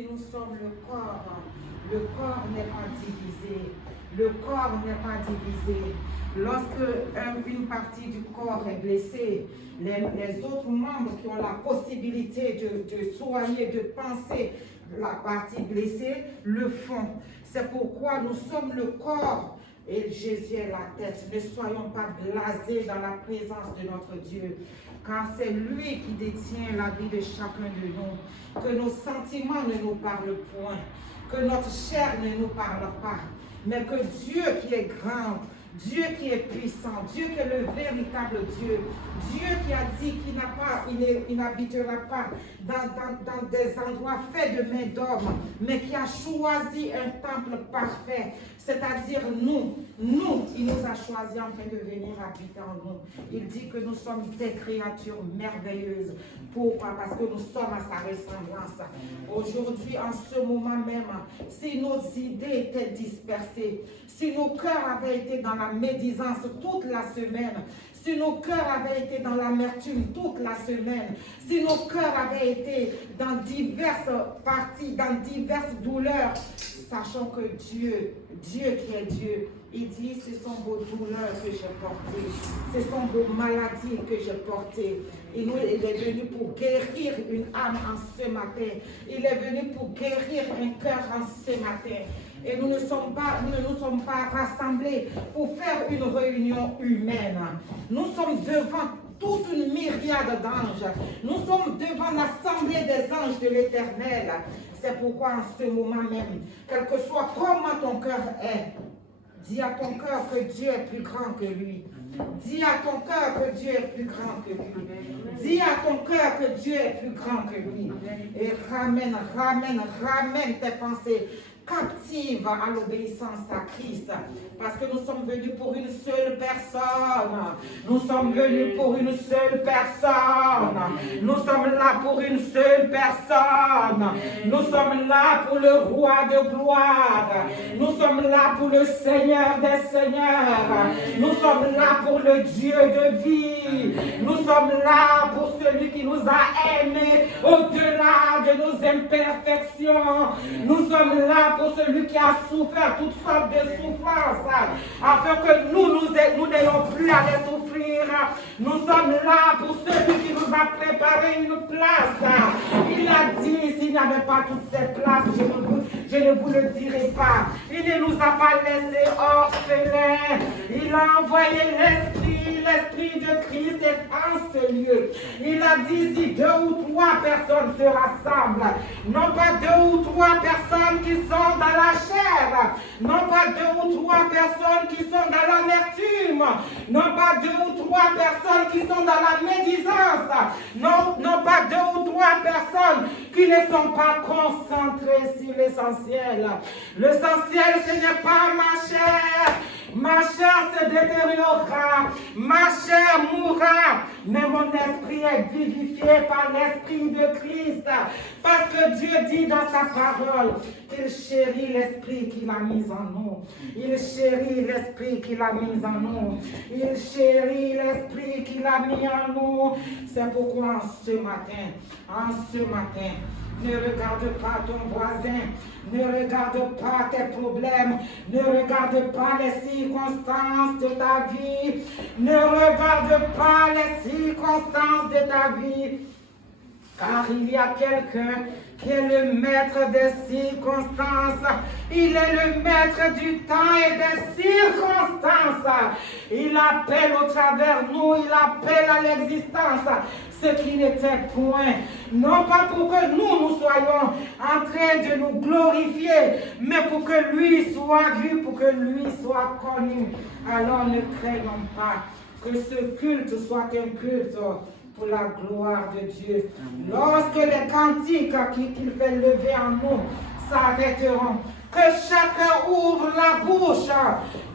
si nous sommes le corps n'est pas divisé. Le corps n'est pas divisé. Lorsque une partie du corps est blessée, les autres membres qui ont la possibilité de soigner, de penser la partie blessée, le font. C'est pourquoi nous sommes le corps et Jésus est la tête. Ne soyons pas blasés dans la présence de notre Dieu, car c'est lui qui détient la vie de chacun de nous. Que nos sentiments ne nous parlent point, que notre chair ne nous parle pas, mais que Dieu qui est grand, Dieu qui est puissant, Dieu qui est le véritable Dieu, Dieu qui a dit qu'il n'habitera pas dans des endroits faits de main d'homme, mais qui a choisi un temple parfait, c'est-à-dire nous, il nous a choisi afin de venir habiter en nous. Il dit que nous sommes des créatures merveilleuses. Pourquoi? Parce que nous sommes à sa ressemblance. Aujourd'hui, en ce moment même, si nos idées étaient dispersées, si nos cœurs avaient été dans la médisance toute la semaine, si nos cœurs avaient été dans l'amertume toute la semaine, si nos cœurs avaient été dans diverses parties, dans diverses douleurs, sachant que Dieu qui est Dieu, il dit, ce sont vos douleurs que j'ai portées, ce sont vos maladies que j'ai portées. Il est venu pour guérir une âme en ce matin. Il est venu pour guérir un cœur en ce matin. Et nous ne nous sommes pas rassemblés pour faire une réunion humaine. Nous sommes devant toute une myriade d'anges. Nous sommes devant l'assemblée des anges de l'Éternel. C'est pourquoi en ce moment même, quel que soit comment ton cœur est, dis à ton cœur que Dieu est plus grand que lui. Dis à ton cœur que Dieu est plus grand que lui. Dis à ton cœur que Dieu est plus grand que lui. Et ramène tes pensées captives à l'obéissance à Christ. Parce que nous sommes venus pour une seule personne. Nous sommes venus pour une seule personne. Nous sommes là pour une seule personne. Nous sommes là pour le roi de gloire. Nous sommes là pour le Seigneur des seigneurs. Nous sommes là pour le Dieu de vie. Nous sommes là pour celui qui nous a aimés au-delà de nos imperfections. Nous sommes là pour celui qui a souffert toutes sortes de souffrances, afin que nous n'ayons plus à les souffrir. Nous sommes là pour celui qui nous a préparé une place. Il a dit, s'il n'y avait pas toutes ces places, je ne vous le dirai pas. Il ne nous a pas laissés orphelins. Il a envoyé l'Esprit de Christ est en ce lieu. Il a dit, si 2 ou 3 personnes se rassemblent, non pas 2 ou 3 personnes qui sont dans la chair, non pas 2 ou 3 personnes qui sont dans l'amertume, non pas 2 ou 3 personnes qui sont dans la médisance, non pas 2 ou 3 personnes qui ne sont pas concentrées sur l'essentiel. L'essentiel, ce n'est pas ma chair. Ma chair se détériorera, ma chair mourra, mais mon esprit est vivifié par l'Esprit de Christ. Parce que Dieu dit dans sa parole qu'il chérit l'Esprit qu'il a mis en nous. Il chérit l'Esprit qu'il a mis en nous. Il chérit l'Esprit qu'il a mis en nous. C'est pourquoi ce matin, ne regarde pas ton voisin, ne regarde pas tes problèmes, ne regarde pas les circonstances de ta vie, ne regarde pas les circonstances de ta vie, car il y a quelqu'un qui est le maître des circonstances. Il est le maître du temps et des circonstances. Il appelle au travers nous, il appelle à l'existence ce qui n'était point. Non pas pour que nous soyons en train de nous glorifier, mais pour que lui soit vu, pour que lui soit connu. Alors ne craignons pas que ce culte soit un culte pour la gloire de Dieu. Lorsque les cantiques qu'il fait lever en nous s'arrêteront, que chacun ouvre la bouche,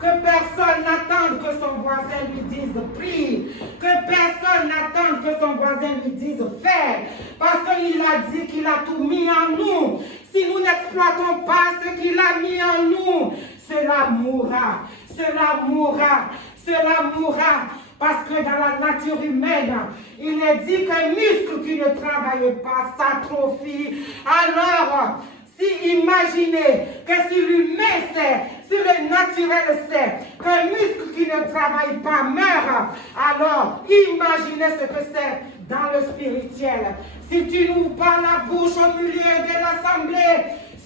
que personne n'attende que son voisin lui dise prie, que personne n'attende que son voisin lui dise fais, parce qu'il a dit qu'il a tout mis en nous. Si nous n'exploitons pas ce qu'il a mis en nous, cela mourra, cela mourra, cela mourra. Parce que dans la nature humaine, il est dit qu'un muscle qui ne travaille pas s'atrophie. Alors, imaginez que si l'humain sait, si le naturel sait qu'un muscle qui ne travaille pas meurt, alors imaginez ce que c'est dans le spirituel. Si tu n'ouvres pas la bouche au milieu de l'assemblée,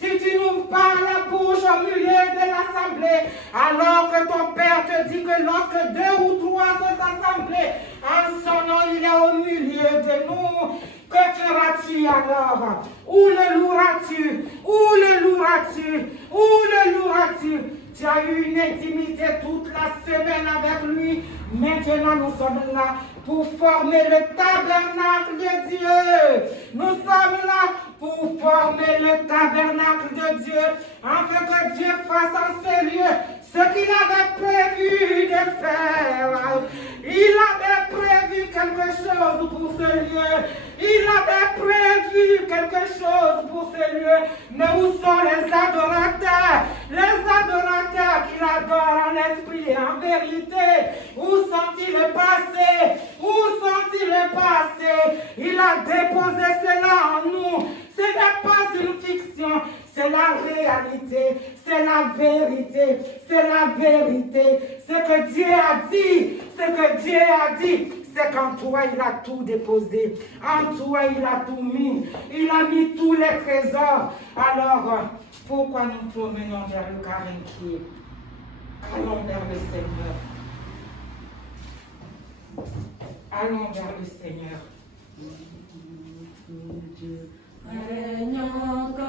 si tu n'ouvres pas la bouche au milieu de l'assemblée, alors que ton Père te dit que lorsque 2 ou 3 sont assemblés, en son nom, il est au milieu de nous. Que feras-tu alors? Où le loueras-tu? Où le loueras-tu? Où le loueras-tu? Tu as eu une intimité toute la semaine avec lui. Maintenant, nous sommes là pour former le tabernacle de Dieu. Nous sommes là pour former le tabernacle de Dieu, afin que Dieu fasse en ce lieu ce qu'il avait prévu de faire. Il avait prévu quelque chose pour ce lieu. Il avait prévu quelque chose pour ce lieu. Mais où sont les adorateurs? Les adorateurs qui l'adorent en esprit et en vérité. Où sont-ils passés? Où sont-ils passés? Il a déposé cela en nous. Ce n'est pas une fiction, c'est la réalité, c'est la vérité, c'est la vérité. Ce que Dieu a dit, ce que Dieu a dit, c'est qu'en toi il a tout déposé, en toi il a tout mis, il a mis tous les trésors. Alors, pourquoi nous promenons vers le cœur inquiet? Allons vers le Seigneur. Allons vers le Seigneur. Règne encore,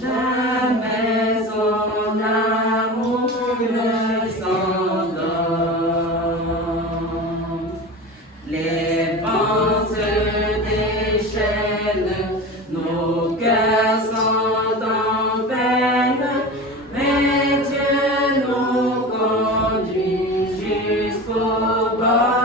jamais son amour ne s'endort. Les vents se déchaînent, nos cœurs sont en peine, mais Dieu nous conduit jusqu'au bord.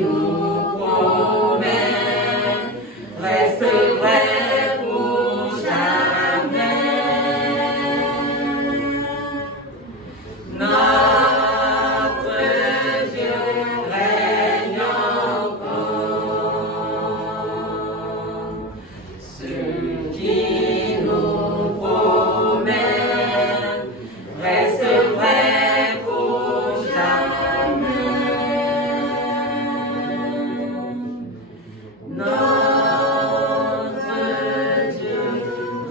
nous promet reste vrai pour jamais. Notre Dieu règne encore. Ce qui nous promet reste vrai pour jamais. Notre Dieu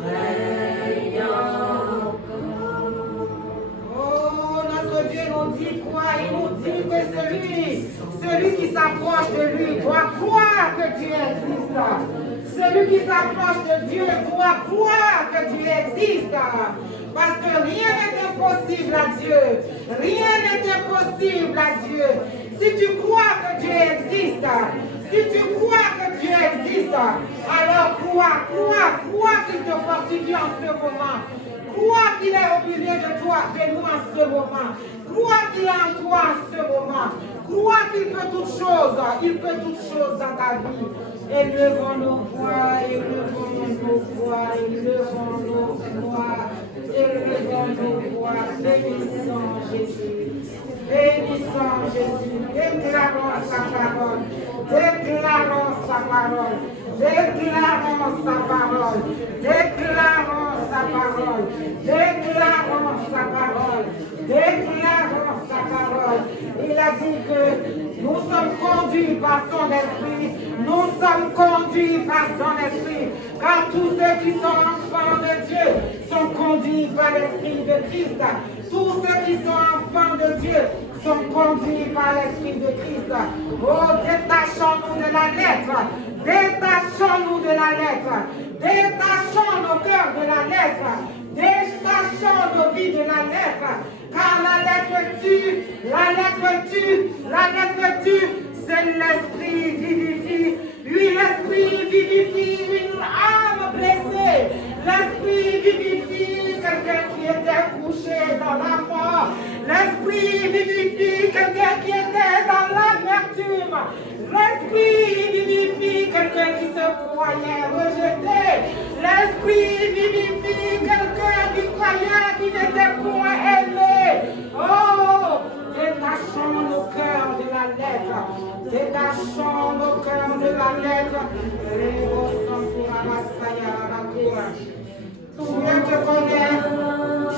règne encore. Oh, notre Dieu nous dit quoi? Il nous dit que celui qui s'approche de lui doit croire que Dieu existe. Celui qui s'approche de Dieu doit croire que Dieu existe. Parce que rien n'est impossible à Dieu. Rien n'est impossible à Dieu. Si tu crois que Dieu existe, si tu crois que Dieu existe, alors crois qu'il te fortifie en ce moment. Crois qu'il est au milieu de toi, de nous en ce moment. Crois qu'il est en toi en ce moment. Crois qu'il peut toutes choses. Il peut toutes choses dans ta vie. Élevons nos voix, élevons nos voix, élevons nos voix, élevons nos voix. Bénissons Jésus. Bénissons Jésus. Déclarons sa parole. Déclarons sa parole. Déclarons sa parole. Déclarons sa parole. Déclarons sa parole. Déclarons sa parole. Il a dit que nous sommes conduits par son esprit. Nous sommes conduits par son esprit. Car tous ceux qui sont enfants de Dieu sont conduits par l'esprit de Christ. Tous ceux qui sont enfants de Dieu sont conduits par l'esprit de Christ. Oh, détachons-nous de la lettre. Détachons-nous de la lettre. Détachons nos cœurs de la lettre. Détachons nos vies de la lettre. Car la lettre tue, la lettre tue, la lettre tue. C'est l'esprit vivifie. Lui, l'esprit vivifie une âme blessée. L'esprit vivifie quelqu'un qui était couché dans la mort. L'esprit vivifie quelqu'un qui était dans l'amertume. L'esprit vivifie quelqu'un qui se croyait rejeté. L'esprit vivifie quelqu'un qui croyait qu'il n'était point aimé. Oh, détachons nos cœurs de la lettre. Détachons nos cœurs de la lettre. Dieu te connaît.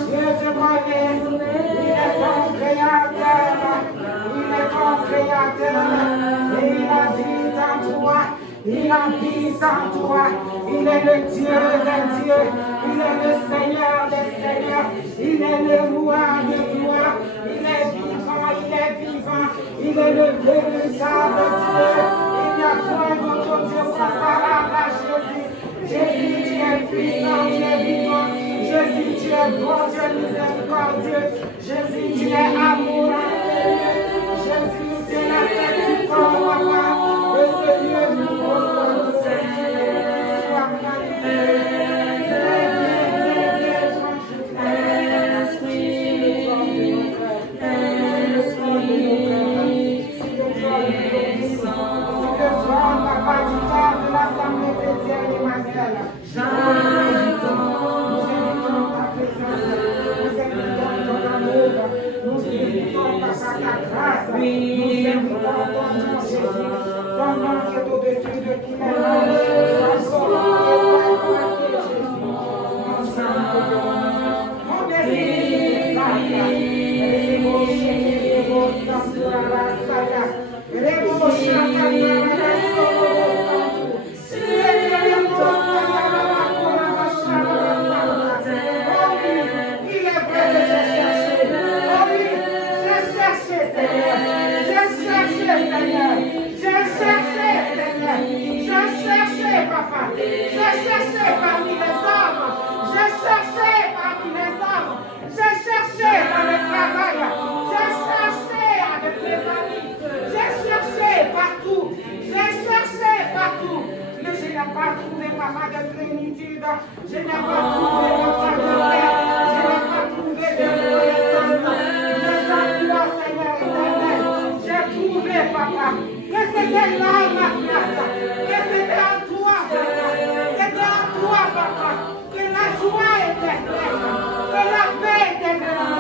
Dieu te connaît. Il est ton créateur. Il est ton créateur. Et il habite en toi. Il habite en toi. Il est le Dieu des dieux. Il est le Seigneur des seigneurs. Il est le roi des rois. Il est vivant. Il est vivant. Il est le véritable Dieu. Il n'y a point d'autre Dieu comparable à Jésus. Jésus, tu es puissant, tu es vivant. Jésus, tu es bon, tu es miséricordieux. Jésus, tu es amour. Jésus, tu es la tête du corps, papa. Et ce lieu nous reçoit, Seigneur. Sois je n'ai pas trouvé votre paix, je n'ai pas trouvé de reconnaissance. Mais en toi, Seigneur éternel, j'ai trouvé, papa. c'était là ma place. Que c'était en toi, papa. C'était en toi, papa. Que la joie était pleine. Que la paix était pleine.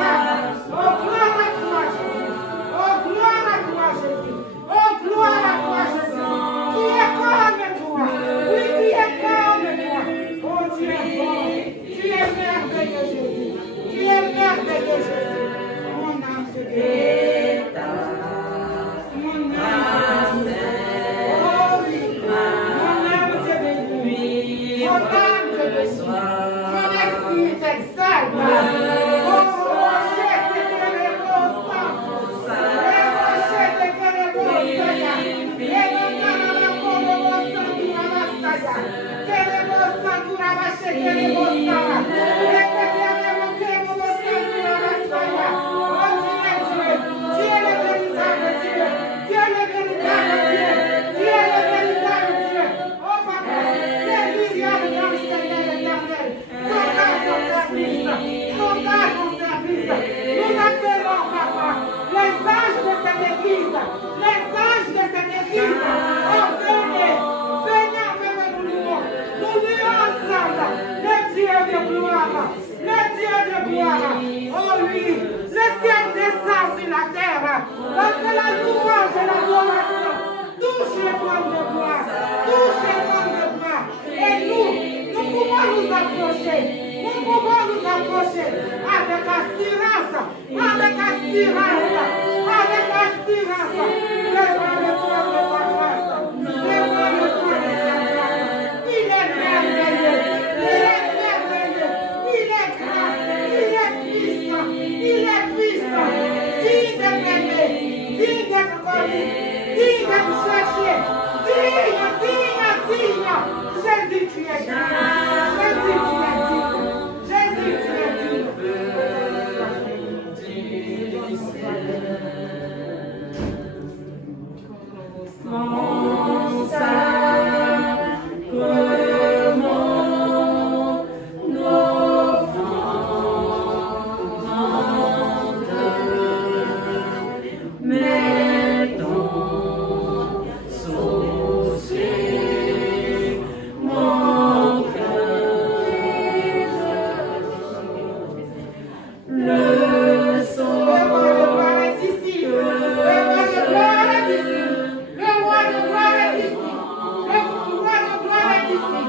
Oh, gloire à toi, Jésus. Oh, gloire à toi, Jésus. Oh, gloire à toi, Jésus. Qui est comme toi? Oui, qui est comme toi? Oh, tu es bon. Tu es merveilleux, Jésus. Tu es merveilleux, Jésus. Mon âme te guérit. Mon âme te bénit. Oh oui. Mon âme te bénit. Mon âme te bénit. Mon esprit t'exalte. Oh, rocher, t'es que les beaux sang. Les rochers, t'es que les beaux sang. Et non, non, non, non, pour le beau sang, tu vas m'assailler. Que les beaux sang, tu vas m'acheter, que les beaux sang. Et que les beaux sang, tu vas m'assailler. Oh, tu es le véritable Dieu. Tu es le véritable Dieu. Tu es le véritable Dieu. Oh, papa, les milliards dans le Seigneur éternel. Sondage ton service. Sondage ton service. Nous appelons, papa, les anges de cette église. Les anges de cette église. Oh, venez. Venez avec nous louons. Nous louons ensemble. Le Dieu de gloire. Le Dieu de gloire. Oh oui. Le ciel descend sur la terre. Lorsque la louange et l'adoration touchent les trônes de gloire. Touchent les trônes de gloire. Et nous pouvons nous approcher. Nous pouvons nous approcher avec assurance. Avec assurance. Avec assurance. Devant le trône de sa grâce. Devant le trône de sa grâce. Il est merveilleux. Il est merveilleux. Il est grand. Il est puissant. Il est puissant. Digne d'être aimé. Digne d'être connu. Digne d'être cherché. Digne. Jésus, tu es digne. Jésus, tu es digne. Jésus, tu es digne. Mon sacrement, nos mettons soucier mon cœur. Le son Le roi de gloire est ici. Le roi de gloire est ici. Le roi de gloire est ici. Le roi de gloire est ici.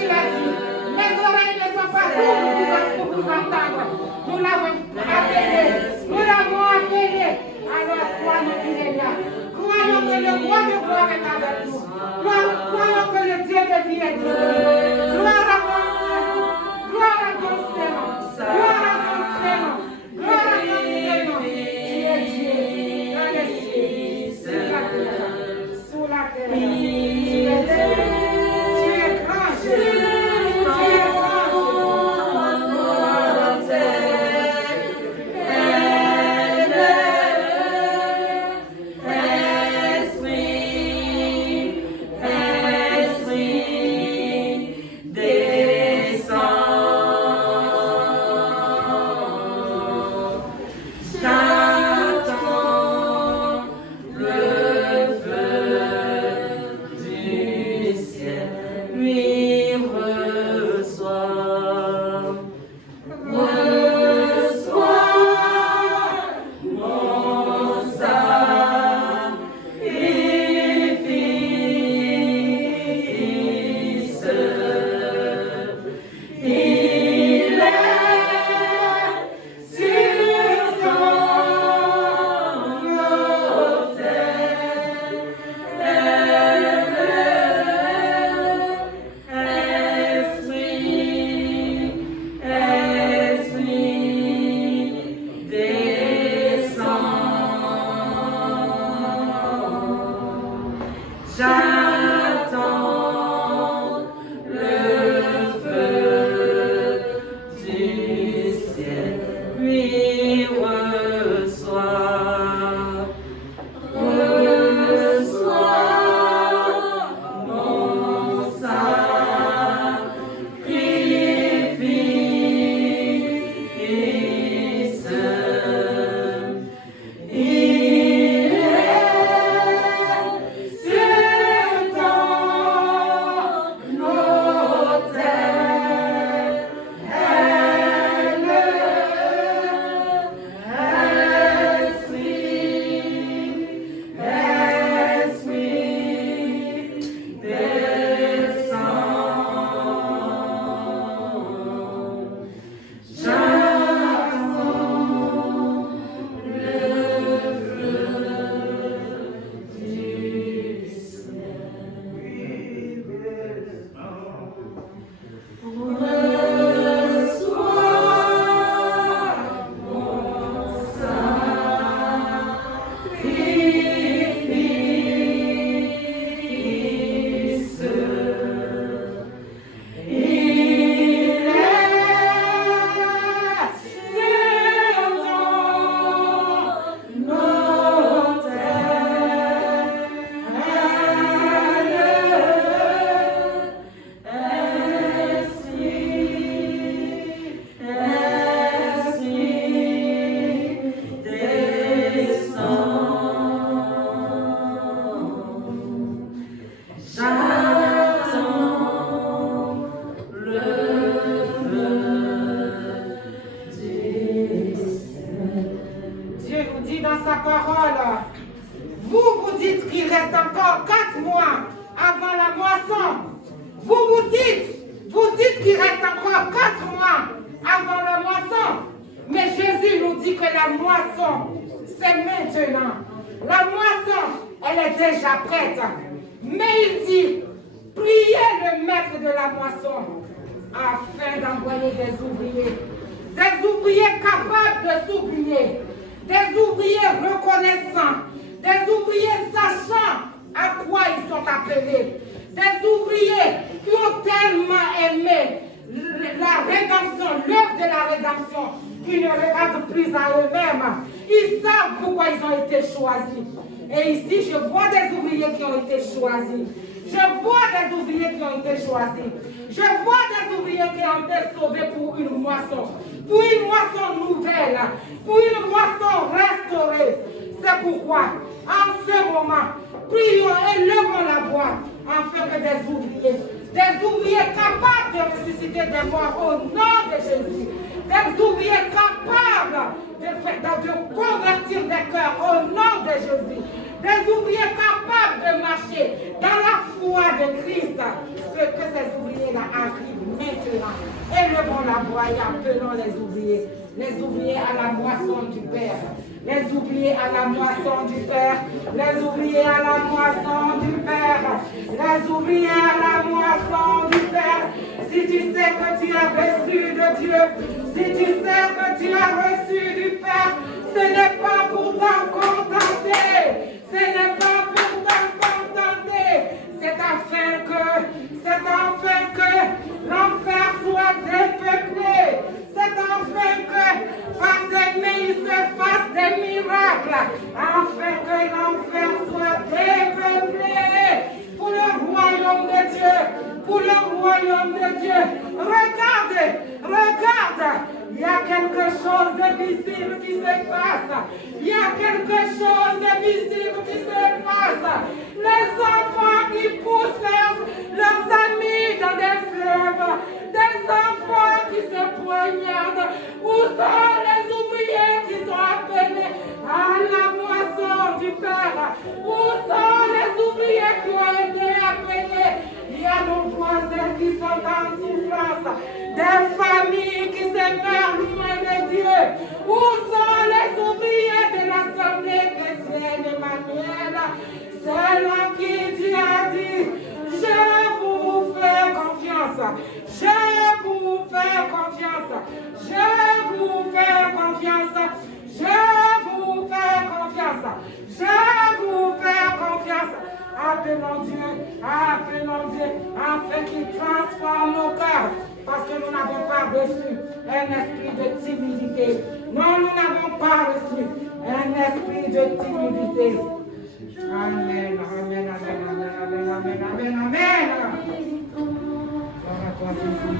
Il a dit, mes oreilles ne sont pas sourdes pour vous entendre. Nous l'avons appelé. Nous l'avons appelé. Alors croyons qu'il est là. Croyons que le roi de gloire est avec nous. Croyons que le Dieu de vie est ici. Gloire à ton Seigneur. Gloire à ton Seigneur. Gloire à ton Seigneur. Gloire à ton Seigneur. Tu es Dieu dans les cieux, sur la terre. Sous la terre. Tu es Dieu. Tu es grand Jésus. Tu es grand Esprit, reste encore 4 mois avant la moisson. Vous dites qu'il reste encore 4 mois avant la moisson. Mais Jésus nous dit que la moisson, c'est maintenant. La moisson, elle est déjà prête. Mais il dit, priez le maître de la moisson afin d'envoyer des ouvriers capables de s'oublier, des ouvriers reconnaissants, des ouvriers sachant à quoi ils sont appelés, des ouvriers qui ont tellement aimé la rédemption, l'œuvre de la rédemption, qu'ils ne regardent plus à eux-mêmes. Ils savent pourquoi ils ont été choisis. Et ici, je vois des ouvriers qui ont été choisis. Je vois des ouvriers qui ont été choisis. Je vois des ouvriers qui ont été sauvés pour une moisson nouvelle, pour une moisson restaurée. C'est pourquoi, en ce moment, prions et levons la voix afin que des ouvriers capables de ressusciter des morts au nom de Jésus, des ouvriers capables de convertir des cœurs au nom de Jésus, des ouvriers capables de marcher dans la foi de Christ, que ces ouvriers-là arrivent maintenant. Élevons la voix et appelons les ouvriers à la moisson du Père, les ouvriers à la moisson du Père, les ouvriers à la moisson du Père, les ouvriers à la moisson du Père. Si tu sais que tu as reçu de Dieu, si tu sais que tu as reçu du Père, ce n'est pas pour t'en contenter, ce n'est pas pour t'en contenter, c'est afin que l'enfer soit dépeuplé, c'est afin que par tes mains il se fasse des miracles, afin que l'enfer soit dépeuplé pour le royaume de Dieu, pour le royaume de Dieu. Regarde, il y a quelque chose de visible qui se passe. Il y a quelque chose de visible qui se passe. Les enfants qui poussent leurs amis dans des fleuves, des enfants qui se poignardent. Où sont les ouvriers qui sont appelés à la moisson du Père? Où sont les ouvriers qui ont été appelés? Il y a nos voisins qui sont en souffrance, des familles qui se meurent loin de Dieu. Où sont les ouvriers de l'Assemblée chrétienne Emmanuel? C'est là qui Dieu a dit, je vous fais confiance, je vous fais confiance, je vous fais confiance, je vous fais confiance, je vous fais confiance. Appelons Dieu, afin qu'il transforme nos cœurs, parce que nous n'avons pas reçu un esprit de timidité. Non, nous n'avons pas reçu un esprit de timidité. Amen, amen, amen, amen, amen, amen, amen, amen. Gloire à toi, Jésus.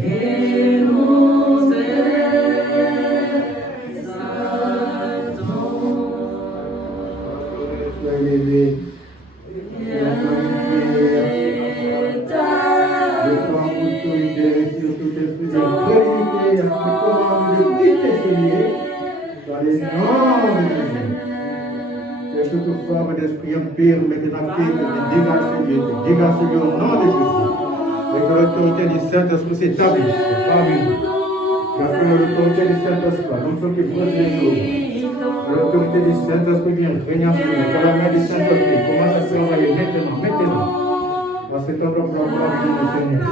et nous exaltons. Toute forme d'esprit impur, maintenant, dégage sur lui au nom de Jésus. Et que l'autorité du Saint-Esprit s'établisse parmi nous. Car que l'autorité du Saint-Esprit, nous sommes qui prêchent les jours. L'autorité du Saint-Esprit vient régner sur nous. Que la main du Saint-Esprit commence à travailler maintenant. Parce que ton nom va gloire du Seigneur.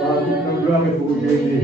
Par toute la gloire et pour Jésus.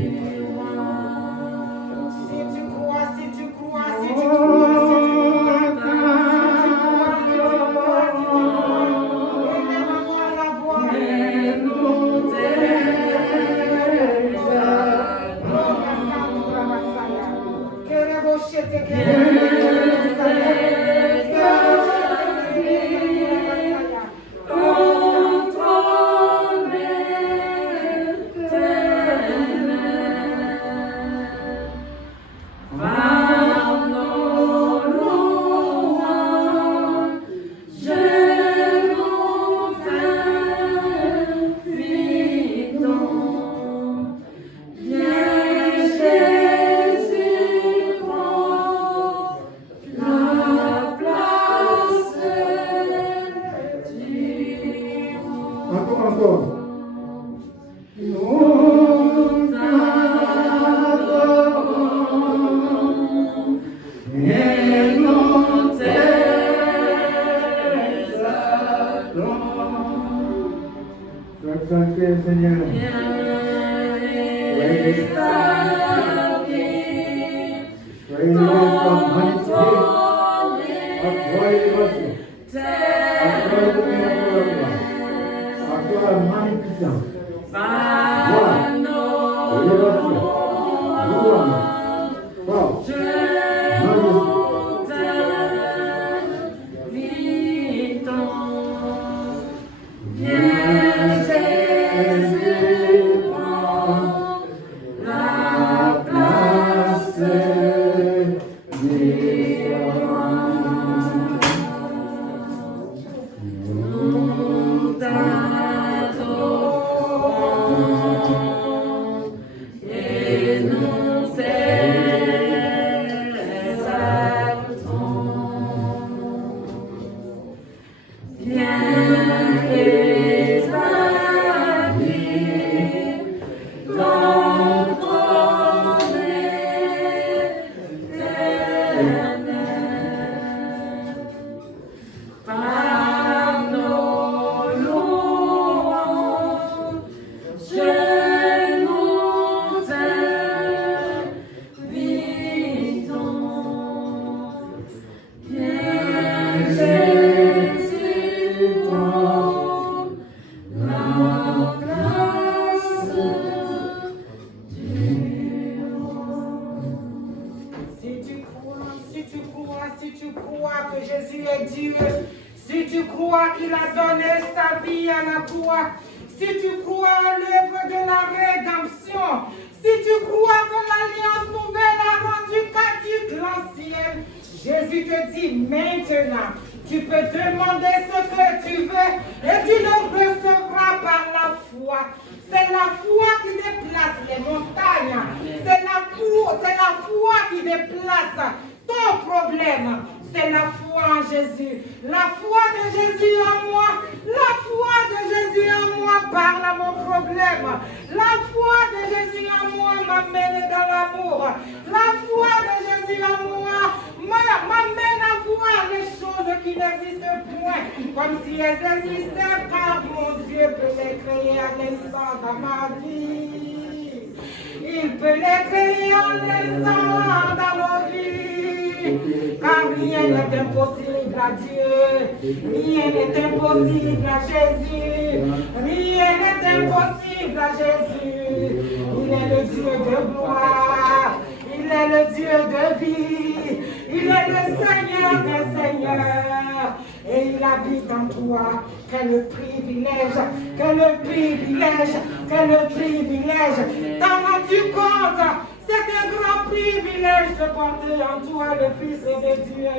habite en toi. Quel privilège, quel privilège, quel privilège. T'en rends-tu compte? C'est un grand privilège de porter en toi le Fils de Dieu.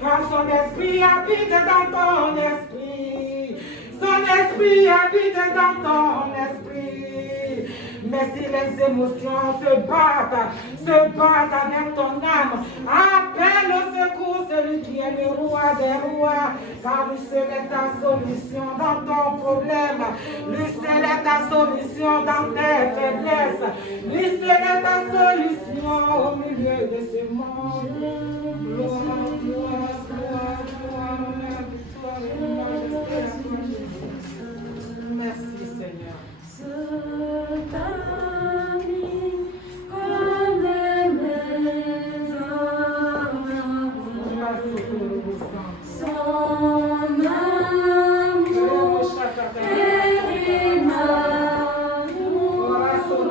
Car son esprit habite dans ton esprit. Son esprit habite dans ton esprit. Mais si les émotions se battent avec ton âme, appelle au secours celui qui est le roi des rois, car lui seul est ta solution dans ton problème, lui seul est ta solution dans tes faiblesses, lui seul est ta solution au milieu de ce monde. Gloire, gloire, gloire, gloire, victoire et majesté à toi, Jésus. Merci Seigneur. Son amour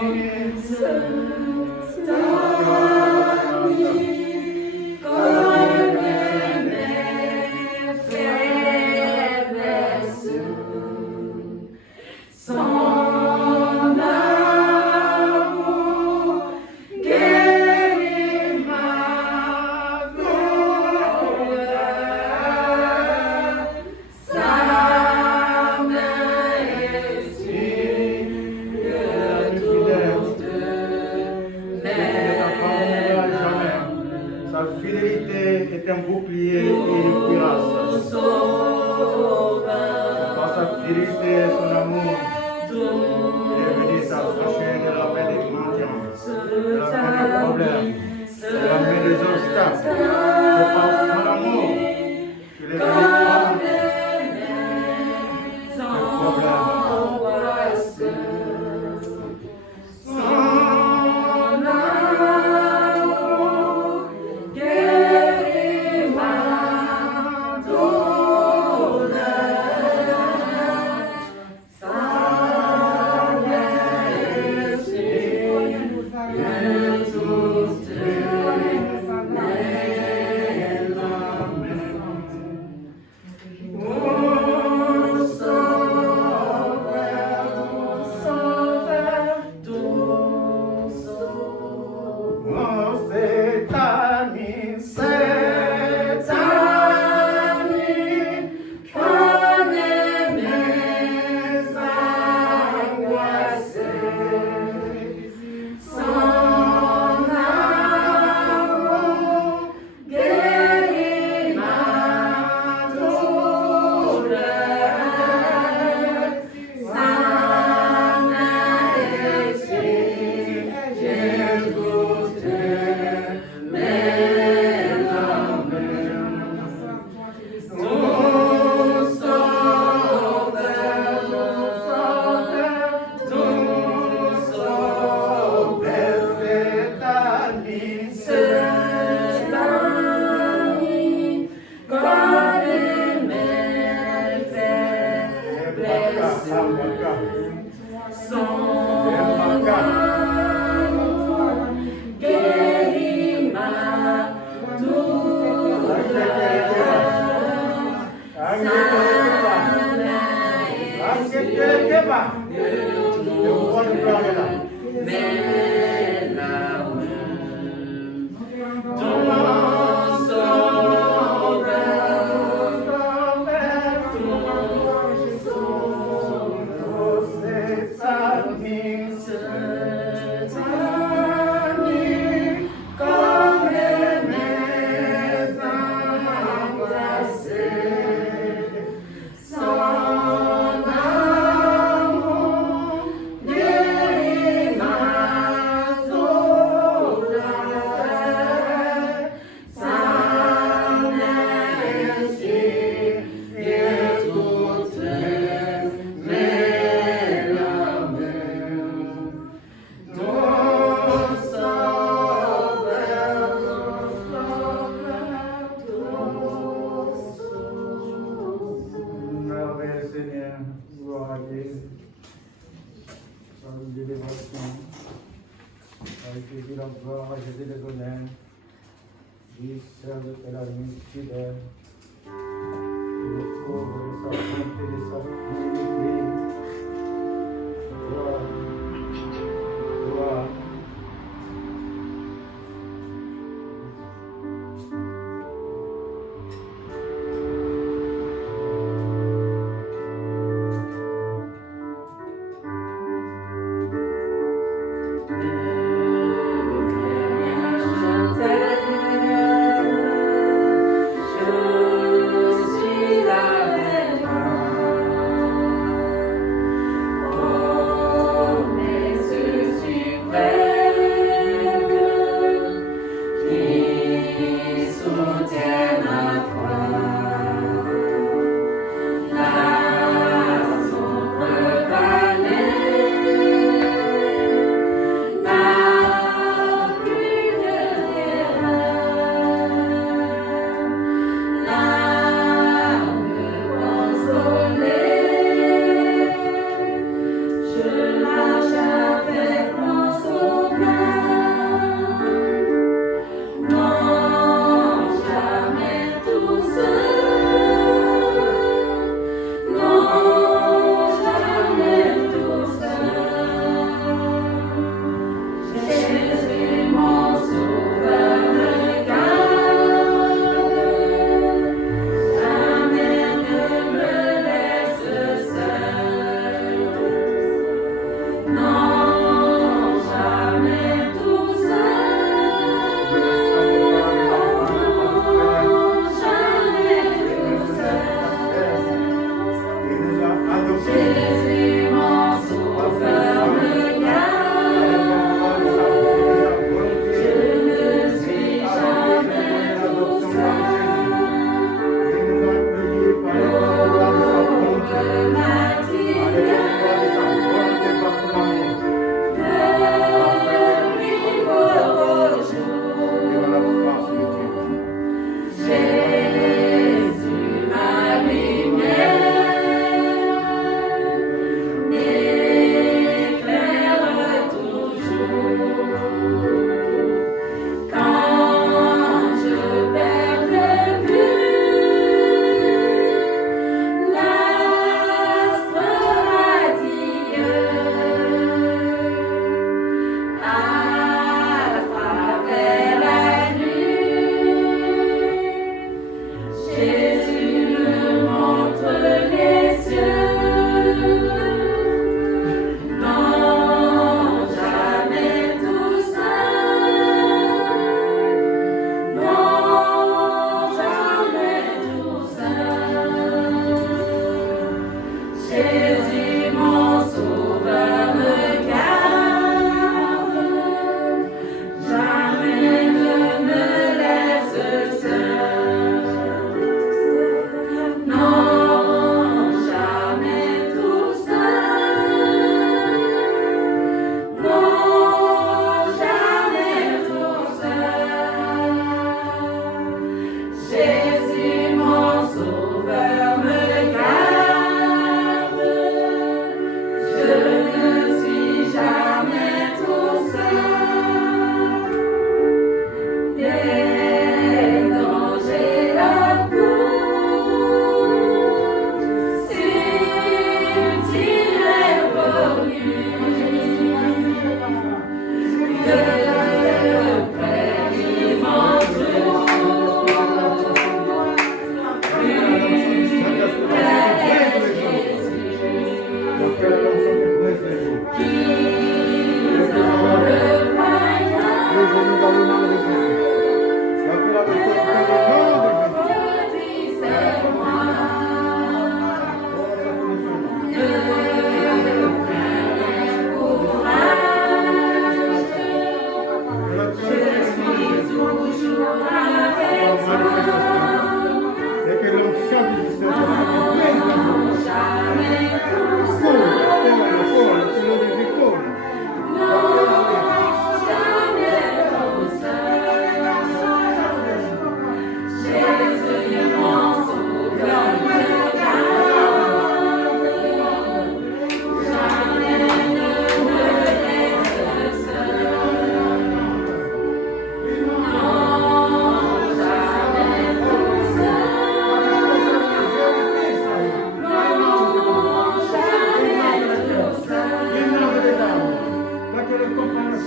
La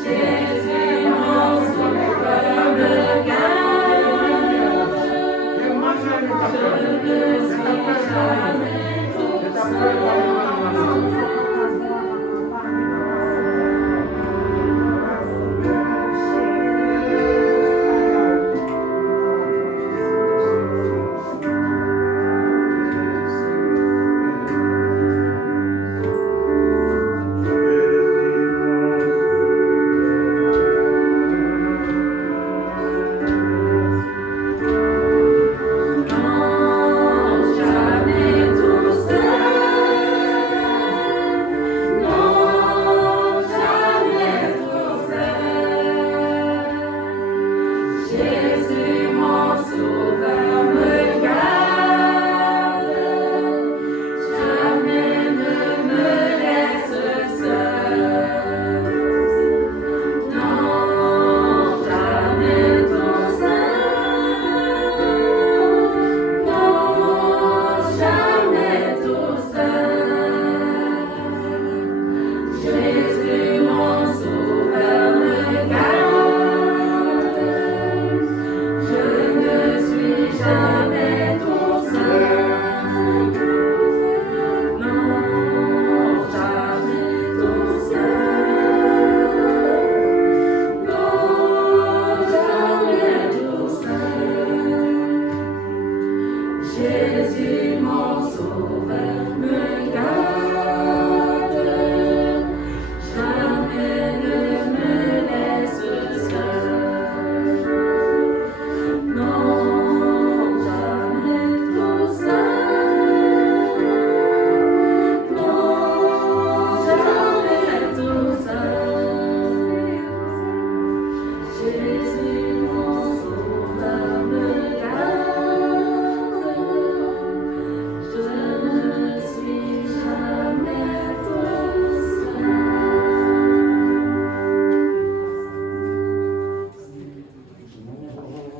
ciel.